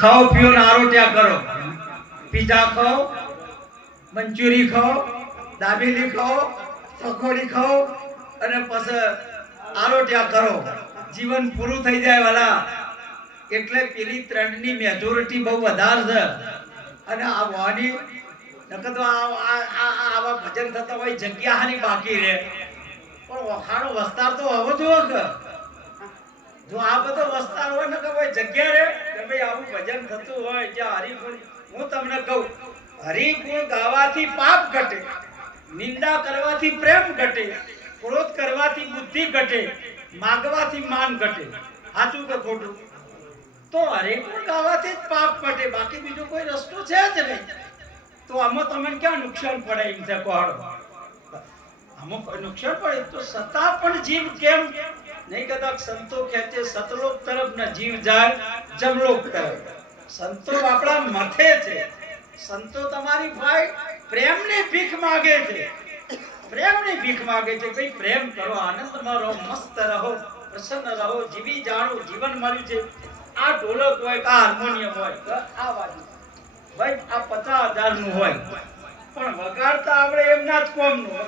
ખાઓ પીઓ ને આરોટ્યા કરો, પીઝા ખાઓ, મંચુરી ખાઓ, દાબેલી ખાઓ, પકોડી ખાઓ અને પછી આરોટ્યા કરો, જીવન પૂરું થઈ જાય વાલા. એટલે પેલી ત્રણની મેજોરિટી બહુ વધારે છે. અને આ વાની નકર તો આવા ભજન થતા હોય જગ્યા હાની બાકી રહે. પણ વખાણો વસ્તાર તો હોવો જોઈએ કે જો આ બધો વસ્તાર હોય ને કે ભાઈ જગ્યા રે કે ભાઈ આવું ભજન થતું હોય જ્યાં હરિગુણ. હું તમને કહું, હરિગુણ ગાવાથી પાપ ઘટે, નિંદા કરવાથી પ્રેમ ઘટે, ક્રોધ કરવાથી બુદ્ધિ ઘટે, માગવાથી માન ઘટે. સાચું કે ખોટું? તો હરિગુણ ગાવાથી જ પાપ ઘટે, બાકી બીજો કોઈ રસ્તો છે જ નહીં. તો આમાં તમને ક્યાં નુકસાન પડે એમ છે કહો? આમાં કોઈ નુકસાન પડે તો છતાં પણ જીવ કેમ નહીં કદાચ સંતો ખેંચે સતલોક તરફ ને જીવ જાય જમલોક તરફ. સંતો આપણા મથે છે. સંતો તમારી ભાઈ પ્રેમની ભીખ માગે છે, પ્રેમની ભીખ માગે છે. ભાઈ પ્રેમ કરો, આનંદમાં રહો, મસ્ત રહો, પ્રસન્ન રહો, જીવી જાણો. જીવન મળ્યું છે. આ ઢોલક હોય કે હાર્મોનિયમ હોય, આ બાજુ ભાઈ આ 50,000 નું હોય પણ વગાડતા આપણે એમના જ કોમનું